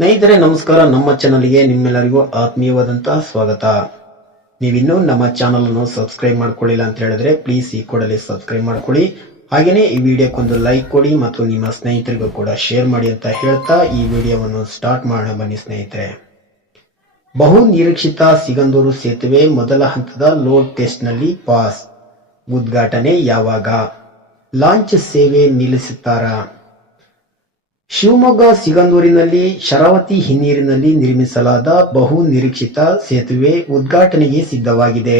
ಸ್ನೇಹಿತರೆ, ನಮಸ್ಕಾರ. ನಮ್ಮ ಚಾನಲ್ಗೆ ನಿಮ್ಮೆಲ್ಲರಿಗೂ ಆತ್ಮೀಯವಾದಂತಹ ಸ್ವಾಗತ. ನೀವಿನ್ನೂ ನಮ್ಮ ಚಾನಲ್ ಅನ್ನು ಸಬ್ಸ್ಕ್ರೈಬ್ ಮಾಡ್ಕೊಳ್ಳಿಲ್ಲ ಅಂತ ಹೇಳಿದ್ರೆ ಪ್ಲೀಸ್ ಈ ಕೂಡಲೇ ಸಬ್ಸ್ಕ್ರೈಬ್ ಮಾಡ್ಕೊಳ್ಳಿ. ಹಾಗೆಯೇ ಈ ವಿಡಿಯೋಕ್ಕೊಂದು ಲೈಕ್ ಕೊಡಿ ಮತ್ತು ನಿಮ್ಮ ಸ್ನೇಹಿತರಿಗೂ ಕೂಡ ಶೇರ್ ಮಾಡಿ ಅಂತ ಹೇಳ್ತಾ ಈ ವಿಡಿಯೋವನ್ನು ಸ್ಟಾರ್ಟ್ ಮಾಡೋಣ ಬನ್ನಿ ಸ್ನೇಹಿತರೆ. ಬಹು ನಿರೀಕ್ಷಿತ ಸಿಗಂದೂರು ಸೇತುವೆ ಮೊದಲ ಹಂತದ ಲೋಡ್ ಟೆಸ್ಟ್ನಲ್ಲಿ ಪಾಸ್ ಉದ್ಘಾಟನೆ ಯಾವಾಗ? ಲಾಂಚ್ ಸೇವೆ ನಿಲ್ಲಿಸುತ್ತಾರಾ? ಶಿವಮೊಗ್ಗ ಸಿಗಂದೂರಿನಲ್ಲಿ ಶರಾವತಿ ಹಿನ್ನೀರಿನಲ್ಲಿ ನಿರ್ಮಿಸಲಾದ ಬಹು ನಿರೀಕ್ಷಿತ ಸೇತುವೆ ಉದ್ಘಾಟನೆಗೆ ಸಿದ್ಧವಾಗಿದೆ.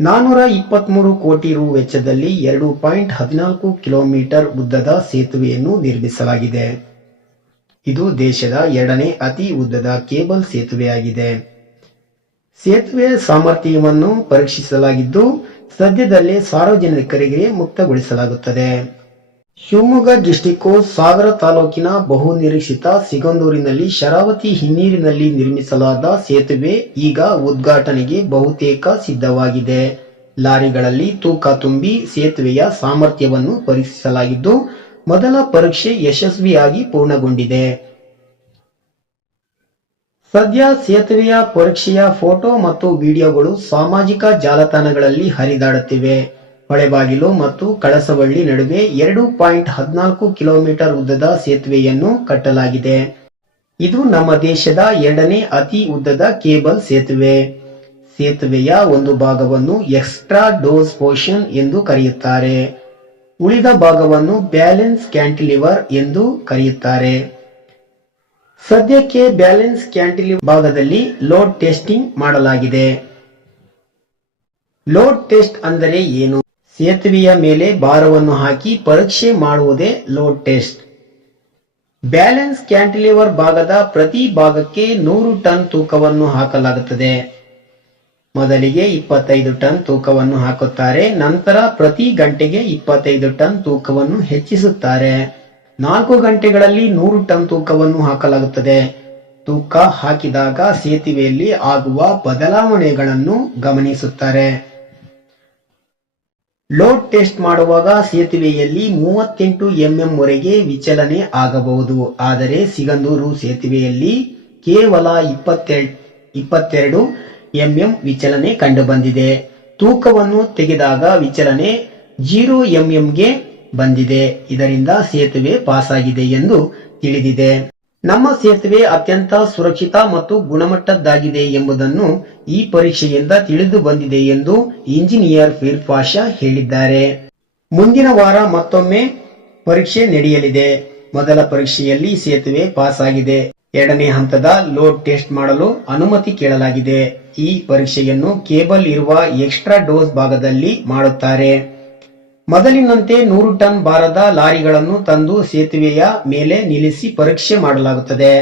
ನಾನೂರ ಇಪ್ಪತ್ಮೂರು ಕೋಟಿ ರು ವೆಚ್ಚದಲ್ಲಿ ಎರಡು ಪಾಯಿಂಟ್ ಹದಿನಾಲ್ಕು ಕಿಲೋಮೀಟರ್ ಉದ್ದದ ಸೇತುವೆಯನ್ನು ನಿರ್ಮಿಸಲಾಗಿದೆ. ಇದು ದೇಶದ ಎರಡನೇ ಅತಿ ಉದ್ದದ ಕೇಬಲ್ ಸೇತುವೆಯಾಗಿದೆ. ಸೇತುವೆ ಸಾಮರ್ಥ್ಯವನ್ನು ಪರೀಕ್ಷಿಸಲಾಗಿದ್ದು, ಸದ್ಯದಲ್ಲೇ ಸಾರ್ವಜನಿಕರಿಗೆ ಮುಕ್ತಗೊಳಿಸಲಾಗುತ್ತದೆ. ಶಿವಮೊಗ್ಗ ಡಿಸ್ಟಿಕ್ಕು ಸಾಗರ ತಾಲೂಕಿನ ಬಹು ನಿರೀಕ್ಷಿತ ಸಿಗಂದೂರಿನಲ್ಲಿ ಶರಾವತಿ ಹಿನ್ನೀರಿನಲ್ಲಿ ನಿರ್ಮಿಸಲಾದ ಸೇತುವೆ ಈಗ ಉದ್ಘಾಟನೆಗೆ ಬಹುತೇಕ ಸಿದ್ಧವಾಗಿದೆ. ಲಾರಿಗಳಲ್ಲಿ ತೂಕ ತುಂಬಿ ಸೇತುವೆಯ ಸಾಮರ್ಥ್ಯವನ್ನು ಪರೀಕ್ಷಿಸಲಾಗಿದ್ದು, ಮೊದಲ ಪರೀಕ್ಷೆ ಯಶಸ್ವಿಯಾಗಿ ಪೂರ್ಣಗೊಂಡಿದೆ. ಸದ್ಯ ಸೇತುವೆಯ ಪರೀಕ್ಷೆಯ ಫೋಟೋ ಮತ್ತು ವಿಡಿಯೋಗಳು ಸಾಮಾಜಿಕ ಜಾಲತಾಣಗಳಲ್ಲಿ ಹರಿದಾಡುತ್ತಿವೆ. ಹೊಳೆಬಾಗಿಲು ಮತ್ತು ಕಳಸವಳ್ಳಿ ನಡುವೆ ಎರಡು ಪಾಯಿಂಟ್ ಹದಿನಾಲ್ಕು ಕಿಲೋಮೀಟರ್ ಉದ್ದದ ಸೇತುವೆಯನ್ನು ಕಟ್ಟಲಾಗಿದೆ. ಇದು ನಮ್ಮ ದೇಶದ ಎರಡನೇ ಅತಿ ಉದ್ದದ ಕೇಬಲ್ ಸೇತುವೆ. ಸೇತುವೆಯ ಒಂದು ಭಾಗವನ್ನು ಎಕ್ಸ್ಟ್ರಾ ಡೋಸ್ ಪೋರ್ಷನ್ ಎಂದು ಕರೆಯುತ್ತಾರೆ. ಉಳಿದ ಭಾಗವನ್ನು ಬ್ಯಾಲೆನ್ಸ್ ಕ್ಯಾಂಟಿಲಿವರ್ ಎಂದು ಕರೆಯುತ್ತಾರೆ. ಸದ್ಯಕ್ಕೆ ಬ್ಯಾಲೆನ್ಸ್ ಕ್ಯಾಂಟಿಲಿವರ್ ಭಾಗದಲ್ಲಿ ಲೋಡ್ ಟೆಸ್ಟಿಂಗ್ ಮಾಡಲಾಗಿದೆ. ಲೋಡ್ ಟೆಸ್ಟ್ ಅಂದರೆ ಏನು? ಸೇತುವೆಯ ಮೇಲೆ ಭಾರವನ್ನು ಹಾಕಿ ಪರೀಕ್ಷೆ ಮಾಡುವುದೇ ಲೋಡ್ ಟೆಸ್ಟ್. ಬ್ಯಾಲೆನ್ಸ್ ಕ್ಯಾಂಟಿಲಿವರ್ ಭಾಗದ ಪ್ರತಿ ಭಾಗಕ್ಕೆ ನೂರು ಟನ್ ತೂಕವನ್ನು ಹಾಕಲಾಗುತ್ತದೆ. ಮೊದಲಿಗೆ ಇಪ್ಪತ್ತೈದು ಟನ್ ತೂಕವನ್ನು ಹಾಕುತ್ತಾರೆ, ನಂತರ ಪ್ರತಿ ಗಂಟೆಗೆ ಇಪ್ಪತ್ತೈದು ಟನ್ ತೂಕವನ್ನು ಹೆಚ್ಚಿಸುತ್ತಾರೆ. ನಾಲ್ಕು ಗಂಟೆಗಳಲ್ಲಿ ನೂರು ಟನ್ ತೂಕವನ್ನು ಹಾಕಲಾಗುತ್ತದೆ. ತೂಕ ಹಾಕಿದಾಗ ಸೇತುವೆಯಲ್ಲಿ ಆಗುವ ಬದಲಾವಣೆಗಳನ್ನು ಗಮನಿಸುತ್ತಾರೆ. ಲೋಡ್ ಟೆಸ್ಟ್ ಮಾಡುವಾಗ ಸೇತುವೆಯಲ್ಲಿ ಮೂವತ್ತೆಂಟು ಎಂಎಂ ವರೆಗೆ ವಿಚಲನೆ ಆಗಬಹುದು. ಆದರೆ ಸಿಗಂದೂರು ಸೇತುವೆಯಲ್ಲಿ ಕೇವಲ ಇಪ್ಪತ್ತೆರಡು ಇಪ್ಪತ್ತೆರಡು ಎಂಎಂ ವಿಚಲನೆ ಕಂಡುಬಂದಿದೆ. ತೂಕವನ್ನು ತೆಗೆದಾಗ ವಿಚಲನೆ ಜೀರೋ ಎಂಎಂಗೆ ಬಂದಿದೆ. ಇದರಿಂದ ಸೇತುವೆ ಪಾಸಾಗಿದೆ ಎಂದು ತಿಳಿದಿದೆ. ನಮ್ಮ ಸೇತುವೆ ಅತ್ಯಂತ ಸುರಕ್ಷಿತ ಮತ್ತು ಗುಣಮಟ್ಟದ್ದಾಗಿದೆ ಎಂಬುದನ್ನು ಈ ಪರೀಕ್ಷೆಯಿಂದ ತಿಳಿದು ಬಂದಿದೆ ಎಂದು ಇಂಜಿನಿಯರ್ ಫೀರ್ ಪಾಷಾ ಹೇಳಿದ್ದಾರೆ. ಮುಂದಿನ ವಾರ ಮತ್ತೊಮ್ಮೆ ಪರೀಕ್ಷೆ ನಡೆಯಲಿದೆ. ಮೊದಲ ಪರೀಕ್ಷೆಯಲ್ಲಿ ಸೇತುವೆ ಪಾಸ್ ಆಗಿದೆ ಎರಡನೇ ಹಂತದ ಲೋಡ್ ಟೆಸ್ಟ್ ಮಾಡಲು ಅನುಮತಿ ಕೇಳಲಾಗಿದೆ. ಈ ಪರೀಕ್ಷೆಯನ್ನು ಕೇಬಲ್ ಇರುವ ಎಕ್ಸ್ಟ್ರಾ ಡೋಸ್ ಭಾಗದಲ್ಲಿ ಮಾಡುತ್ತಾರೆ. ಮೊದಲಿನಂತೆ ನೂರು ಟನ್ ಭಾರದ ಲಾರಿಗಳನ್ನು ತಂದು ಸೇತುವೆಯ ಮೇಲೆ ನಿಲ್ಲಿಸಿ ಪರೀಕ್ಷೆ ಮಾಡಲಾಗುತ್ತದೆ.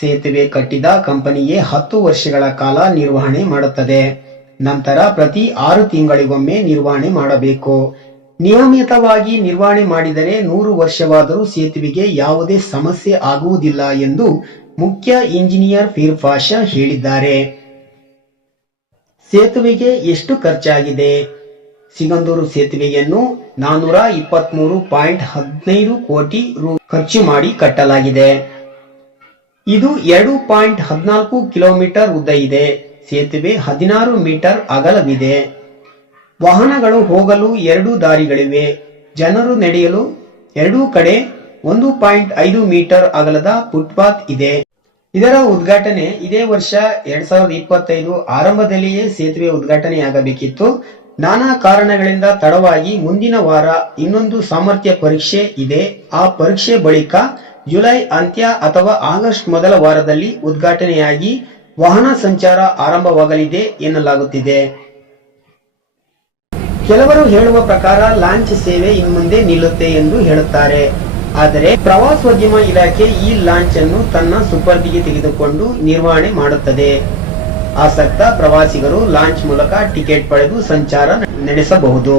ಸೇತುವೆ ಕಟ್ಟಿದ ಕಂಪನಿಯೇ ಹತ್ತು ವರ್ಷಗಳ ಕಾಲ ನಿರ್ವಹಣೆ ಮಾಡುತ್ತದೆ. ನಂತರ ಪ್ರತಿ ಆರು ತಿಂಗಳಿಗೊಮ್ಮೆ ನಿರ್ವಹಣೆ ಮಾಡಬೇಕು. ನಿಯಮಿತವಾಗಿ ನಿರ್ವಹಣೆ ಮಾಡಿದರೆ ನೂರು ವರ್ಷವಾದರೂ ಸೇತುವೆಗೆ ಯಾವುದೇ ಸಮಸ್ಯೆ ಆಗುವುದಿಲ್ಲ ಎಂದು ಮುಖ್ಯ ಇಂಜಿನಿಯರ್ ಫೀರ್ಫಾಷಾ ಹೇಳಿದ್ದಾರೆ. ಸೇತುವೆಗೆ ಎಷ್ಟು ಖರ್ಚಾಗಿದೆ? ಸಿಗಂದೂರು ಸೇತುವೆಯನ್ನು ನಾನೂರ ಇಪ್ಪತ್ಮೂರು ಪಾಯಿಂಟ್ ಹದಿನೈದು ಕೋಟಿ ರು ಖರ್ಚು ಮಾಡಿ ಕಟ್ಟಲಾಗಿದೆ. ಇದು ಎರಡು ಪಾಯಿಂಟ್ ಹದಿನಾಲ್ಕು ಕಿಲೋಮೀಟರ್ ಉದ್ದ ಇದೆ. ಸೇತುವೆ ಹದಿನಾರು ಮೀಟರ್ ಅಗಲವಿದೆ. ವಾಹನಗಳು ಹೋಗಲು ಎರಡು ದಾರಿಗಳಿವೆ. ಜನರು ನಡೆಯಲು ಎರಡೂ ಕಡೆ ಒಂದು ಪಾಯಿಂಟ್ ಐದು ಮೀಟರ್ ಅಗಲದ ಫುಟ್ಪಾತ್ ಇದೆ. ಇದರ ಉದ್ಘಾಟನೆ ಇದೇ ವರ್ಷ ಎರಡ್ ಸಾವಿರದ ಇಪ್ಪತ್ತೈದು ಆರಂಭದಲ್ಲಿಯೇ ಸೇತುವೆ ಉದ್ಘಾಟನೆಯಾಗಬೇಕಿತ್ತು. ನಾನಾ ಕಾರಣಗಳಿಂದ ತಡವಾಗಿ ಮುಂದಿನ ವಾರ ಇನ್ನೊಂದು ಸಾಮರ್ಥ್ಯ ಪರೀಕ್ಷೆ ಇದೆ. ಆ ಪರೀಕ್ಷೆ ಬಳಿಕ ಜುಲೈ, ಅಂತ್ಯ ಅಥವಾ ಆಗಸ್ಟ್ ಮೊದಲ ವಾರದಲ್ಲಿ ಉದ್ಘಾಟನೆಯಾಗಿ ವಾಹನ ಸಂಚಾರ ಆರಂಭವಾಗಲಿದೆ ಎನ್ನಲಾಗುತ್ತಿದೆ. ಕೆಲವರು ಹೇಳುವ ಪ್ರಕಾರ ಲಾಂಚ್ ಸೇವೆ ಇನ್ಮುಂದೆ ನಿಲ್ಲುತ್ತೆ ಎಂದು ಹೇಳುತ್ತಾರೆ. ಆದರೆ ಪ್ರವಾಸೋದ್ಯಮ ಇಲಾಖೆ ಈ ಲಾಂಚ್ ಅನ್ನು ತನ್ನ ಸುಪರ್ದಿಗೆ ತೆಗೆದುಕೊಂಡು ನಿರ್ವಹಣೆ ಮಾಡುತ್ತದೆ. ಆಸಕ್ತ ಪ್ರವಾಸಿಗರು ಲಾಂಚ್ ಮೂಲಕ ಟಿಕೆಟ್ ಪಡೆದು ಸಂಚಾರ ನಡೆಸಬಹುದು.